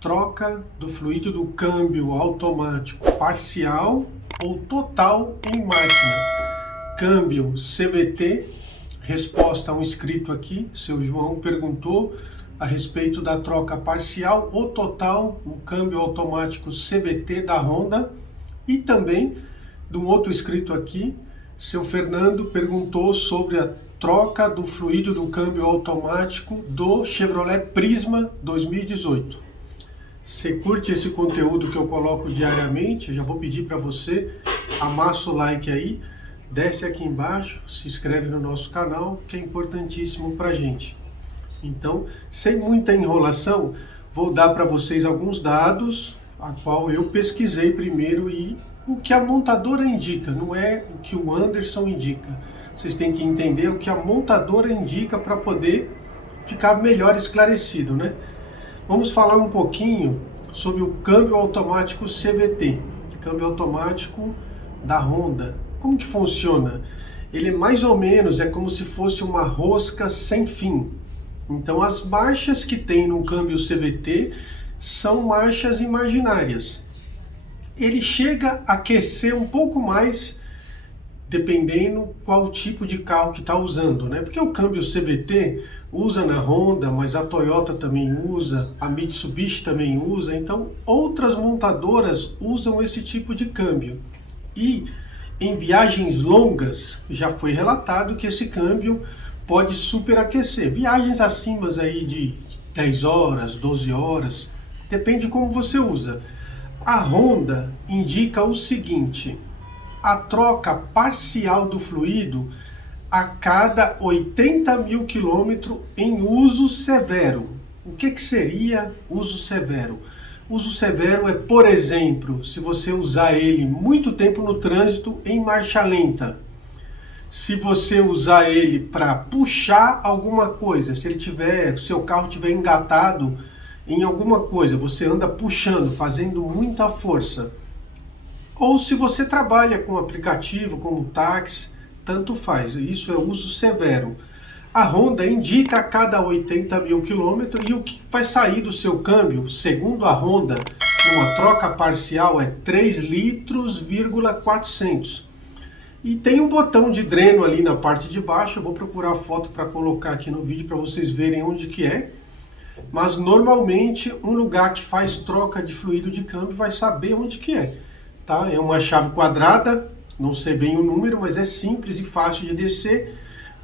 troca do fluido do câmbio automático parcial ou total em máquina. Câmbio CVT, resposta a um inscrito aqui, seu João perguntou a respeito da troca parcial ou total no câmbio automático CVT da Honda, e também de um outro inscrito aqui, seu Fernando perguntou sobre a troca do fluido do câmbio automático do Chevrolet Prisma 2018. Você curte esse conteúdo que eu coloco diariamente? Eu já vou pedir para você, amassa o like aí, desce aqui embaixo, se inscreve no nosso canal, que é importantíssimo para a gente. Então, sem muita enrolação, vou dar para vocês alguns dados, a qual eu pesquisei primeiro, e o que a montadora indica, não é o que o Anderson indica. Vocês têm que entender o que a montadora indica para poder ficar melhor esclarecido, né? Vamos falar um pouquinho sobre o câmbio automático CVT, câmbio automático da Honda. Como que funciona? Ele mais ou menos é como se fosse uma rosca sem fim. Então as marchas que tem no câmbio CVT são marchas imaginárias. Ele chega a aquecer um pouco mais dependendo qual tipo de carro que está usando, né? Porque o câmbio CVT usa na Honda, mas a Toyota também usa, a Mitsubishi também usa, então outras montadoras usam esse tipo de câmbio. E em viagens longas já foi relatado que esse câmbio pode superaquecer. Viagens acima aí de 10 horas, 12 horas, depende de como você usa. A Honda indica o seguinte: a troca parcial do fluido a cada 80 mil quilômetros em uso severo. O que seria uso severo? Uso severo é, por exemplo, se você usar ele muito tempo no trânsito em marcha lenta. Se você usar ele para puxar alguma coisa, se seu carro tiver engatado em alguma coisa, você anda puxando, fazendo muita força. Ou se você trabalha com aplicativo, como táxi, tanto faz. Isso é uso severo. A Honda indica a cada 80 mil quilômetros, e o que vai sair do seu câmbio, segundo a Honda, uma troca parcial, é 3 litros,400. E tem um botão de dreno ali na parte de baixo. Eu vou procurar a foto para colocar aqui no vídeo para vocês verem onde que é. Mas normalmente um lugar que faz troca de fluido de câmbio vai saber onde que é. Tá? É uma chave quadrada, não sei bem o número, mas é simples e fácil de descer,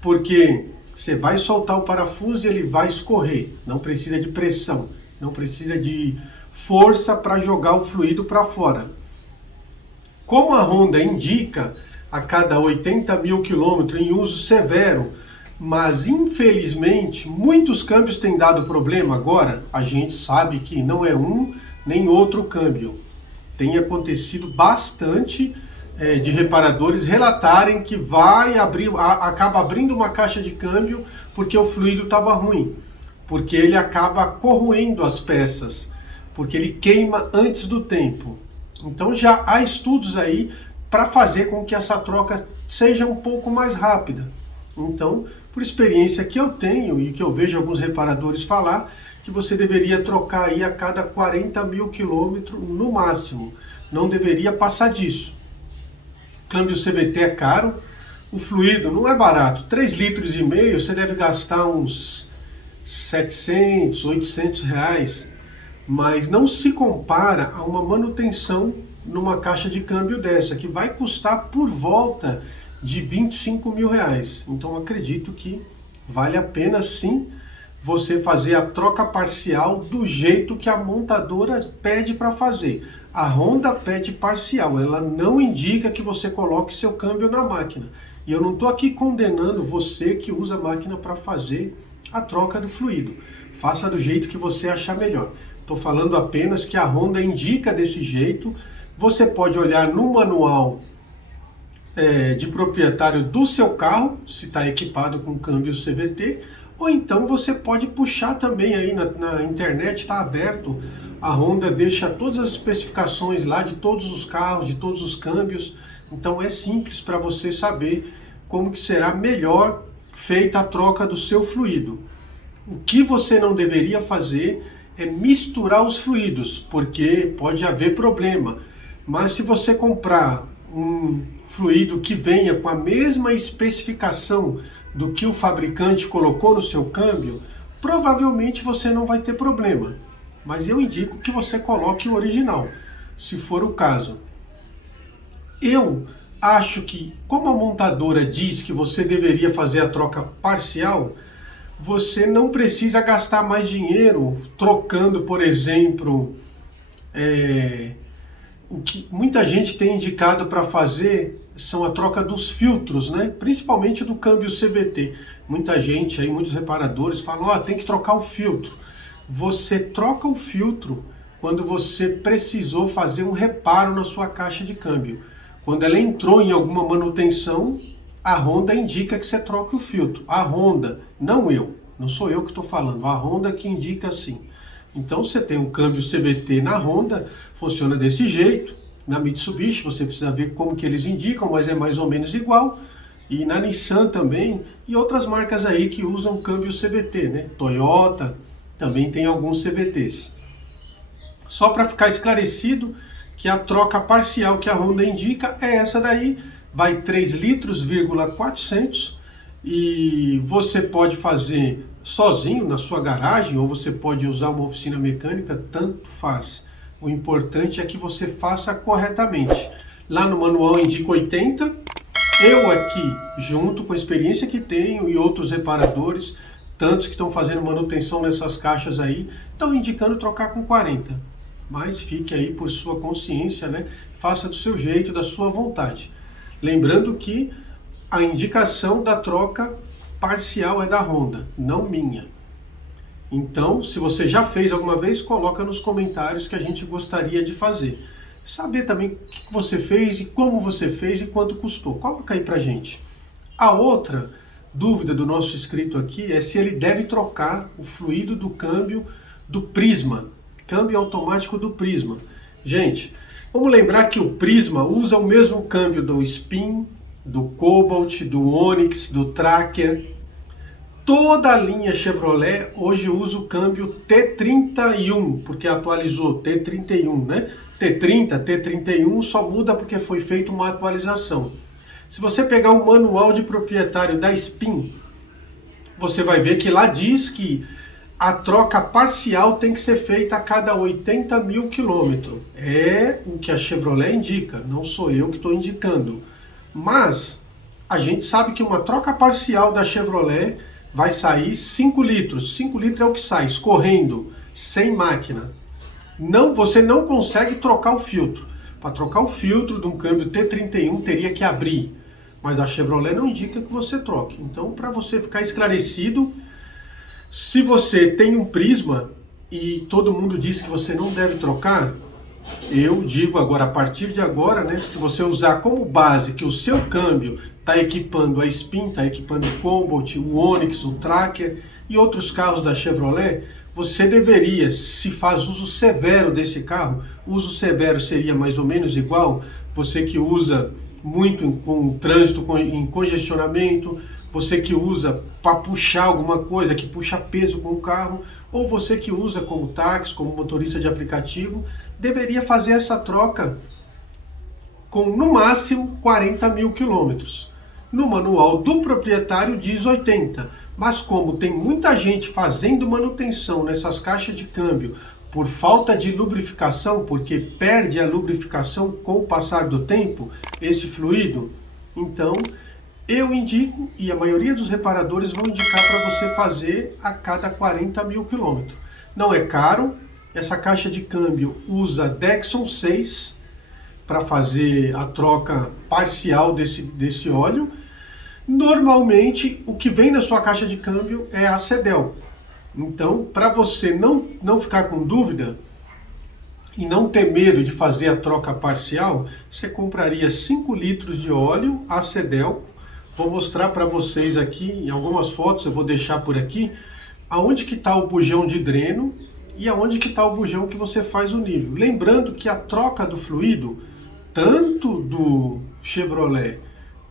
porque você vai soltar o parafuso e ele vai escorrer. Não precisa de pressão, não precisa de força para jogar o fluido para fora. Como a Honda indica a cada 80 mil quilômetros em uso severo, mas infelizmente muitos câmbios têm dado problema agora, a gente sabe que não é um nem outro câmbio. Tem acontecido bastante de reparadores relatarem que acaba abrindo uma caixa de câmbio porque o fluido estava ruim, porque ele acaba corroendo as peças, porque ele queima antes do tempo. Então já há estudos aí para fazer com que essa troca seja um pouco mais rápida. Então, por experiência que eu tenho e que eu vejo alguns reparadores falar, que você deveria trocar aí a cada 40 mil quilômetros no máximo. Não deveria passar disso. Câmbio CVT é caro, o fluido não é barato. 3,5 litros você deve gastar uns 700, 800 reais, mas não se compara a uma manutenção numa caixa de câmbio dessa, que vai custar por volta de 25 mil reais. Então acredito que vale a pena sim você fazer a troca parcial do jeito que a montadora pede para fazer. A Honda pede parcial, ela não indica que você coloque seu câmbio na máquina. E eu não estou aqui condenando você que usa a máquina para fazer a troca do fluido. Faça do jeito que você achar melhor. Estou falando apenas que a Honda indica desse jeito. Você pode olhar no manual de proprietário do seu carro, se está equipado com câmbio CVT, ou então você pode puxar também aí na internet, está aberto. A Honda deixa todas as especificações lá de todos os carros, de todos os câmbios. Então é simples para você saber como que será melhor feita a troca do seu fluido. O que você não deveria fazer é misturar os fluidos, porque pode haver problema. Mas se você comprar um fluido que venha com a mesma especificação do que o fabricante colocou no seu câmbio, provavelmente você não vai ter problema. Mas eu indico que você coloque o original, se for o caso. Eu acho que, como a montadora diz que você deveria fazer a troca parcial, você não precisa gastar mais dinheiro trocando, por exemplo, o que muita gente tem indicado para fazer são a troca dos filtros, né? Principalmente do câmbio CVT. Muita gente aí, muitos reparadores falam, tem que trocar o filtro. Você troca o filtro quando você precisou fazer um reparo na sua caixa de câmbio. Quando ela entrou em alguma manutenção, a Honda indica que você troque o filtro. A Honda, não sou eu que estou falando, a Honda que indica assim. Então você tem um câmbio CVT na Honda, funciona desse jeito. Na Mitsubishi você precisa ver como que eles indicam, mas é mais ou menos igual. E na Nissan também, e outras marcas aí que usam câmbio CVT, né? Toyota também tem alguns CVTs. Só para ficar esclarecido que a troca parcial que a Honda indica é essa daí, vai 3 litros,400 e você pode fazer sozinho na sua garagem ou você pode usar uma oficina mecânica, tanto faz. O importante é que você faça corretamente. Lá no manual indica 80, eu aqui, junto com a experiência que tenho e outros reparadores, tantos que estão fazendo manutenção nessas caixas aí, estão indicando trocar com 40. Mas fique aí por sua consciência, né? Faça do seu jeito, da sua vontade. Lembrando que a indicação da troca parcial é da Honda, não minha. Então, se você já fez alguma vez, coloca nos comentários que a gente gostaria de fazer. Saber também o que você fez e como você fez e quanto custou. Coloca aí pra gente. A outra dúvida do nosso inscrito aqui é se ele deve trocar o fluido do câmbio do Prisma. Câmbio automático do Prisma. Gente, vamos lembrar que o Prisma usa o mesmo câmbio do Spin, do Cobalt, do Onix, do Tracker. Toda a linha Chevrolet hoje usa o câmbio T31, porque atualizou T31, né? T30, T31 só muda porque foi feita uma atualização. Se você pegar o manual de proprietário da Spin, você vai ver que lá diz que a troca parcial tem que ser feita a cada 80 mil quilômetros. É o que a Chevrolet indica, não sou eu que estou indicando. Mas a gente sabe que uma troca parcial da Chevrolet vai sair 5 litros. 5 litros é o que sai, escorrendo, sem máquina. Você não consegue trocar o filtro. Para trocar o filtro de um câmbio T31 teria que abrir. Mas a Chevrolet não indica que você troque. Então, para você ficar esclarecido, se você tem um Prisma e todo mundo diz que você não deve trocar, eu digo agora, a partir de agora, né, se você usar como base que o seu câmbio está equipando a Spin, está equipando o Cobalt, o Onix, o Tracker e outros carros da Chevrolet, você deveria, se faz uso severo desse carro, uso severo seria mais ou menos igual, você que usa muito com trânsito em congestionamento, você que usa para puxar alguma coisa, que puxa peso com o carro, ou você que usa como táxi, como motorista de aplicativo, deveria fazer essa troca com no máximo 40 mil quilômetros. No manual do proprietário diz 80, mas como tem muita gente fazendo manutenção nessas caixas de câmbio por falta de lubrificação, porque perde a lubrificação com o passar do tempo, esse fluido, então eu indico, e a maioria dos reparadores vão indicar para você fazer a cada 40 mil quilômetros. Não é caro, essa caixa de câmbio usa Dexon 6 para fazer a troca parcial desse óleo. Normalmente, o que vem na sua caixa de câmbio é a Cedelco. Então, para você não ficar com dúvida e não ter medo de fazer a troca parcial, você compraria 5 litros de óleo a Cedelco. Vou mostrar para vocês aqui, em algumas fotos, eu vou deixar por aqui, aonde que está o bujão de dreno e aonde que está o bujão que você faz o nível. Lembrando que a troca do fluido, tanto do Chevrolet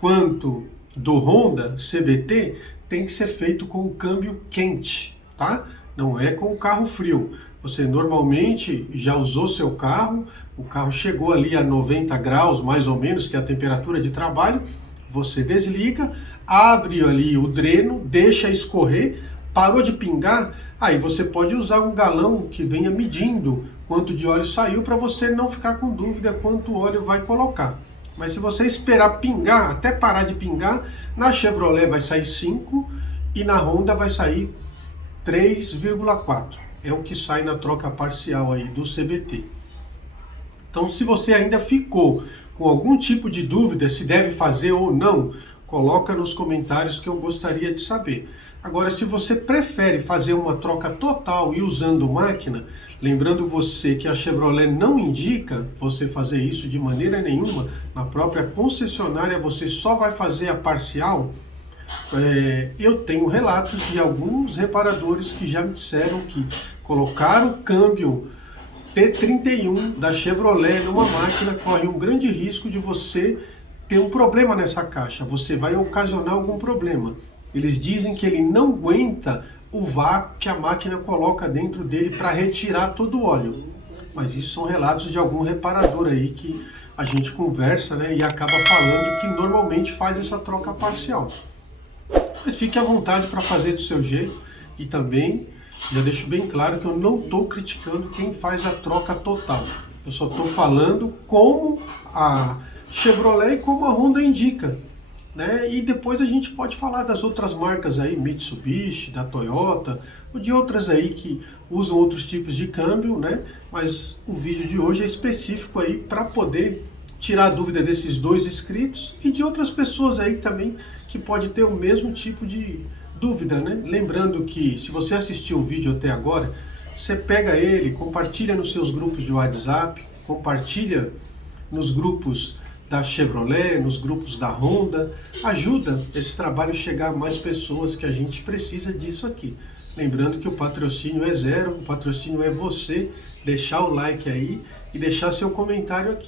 quanto do Honda CVT, tem que ser feito com o câmbio quente, tá? Não é com o carro frio. Você normalmente já usou seu carro, o carro chegou ali a 90 graus, mais ou menos, que é a temperatura de trabalho, você desliga, abre ali o dreno, deixa escorrer, parou de pingar, aí você pode usar um galão que venha medindo quanto de óleo saiu para você não ficar com dúvida quanto óleo vai colocar. Mas se você esperar pingar, até parar de pingar, na Chevrolet vai sair 5 e na Honda vai sair 3,4. É o que sai na troca parcial aí do CVT. Então, se você ainda ficou com algum tipo de dúvida se deve fazer ou não, coloca nos comentários que eu gostaria de saber. Agora, se você prefere fazer uma troca total e usando máquina, lembrando você que a Chevrolet não indica você fazer isso de maneira nenhuma, na própria concessionária você só vai fazer a parcial. Eu tenho relatos de alguns reparadores que já me disseram que colocar o câmbio T31 da Chevrolet numa máquina corre um grande risco de você ter um problema nessa caixa, você vai ocasionar algum problema. Eles dizem que ele não aguenta o vácuo que a máquina coloca dentro dele para retirar todo o óleo. Mas isso são relatos de algum reparador aí que a gente conversa, né, e acaba falando que normalmente faz essa troca parcial. Mas fique à vontade para fazer do seu jeito e também já deixo bem claro que eu não estou criticando quem faz a troca total. Eu só estou falando como a Chevrolet e como a Honda indica, né? E depois a gente pode falar das outras marcas aí, Mitsubishi, da Toyota, ou de outras aí que usam outros tipos de câmbio, né? Mas o vídeo de hoje é específico aí para poder tirar a dúvida desses dois inscritos e de outras pessoas aí também que pode ter o mesmo tipo de dúvida, né? Lembrando que se você assistiu o vídeo até agora, você pega ele, compartilha nos seus grupos de WhatsApp, compartilha nos grupos da Chevrolet, nos grupos da Honda, ajuda esse trabalho a chegar a mais pessoas, que a gente precisa disso aqui. Lembrando que o patrocínio é zero, o patrocínio é você deixar o like aí e deixar seu comentário aqui.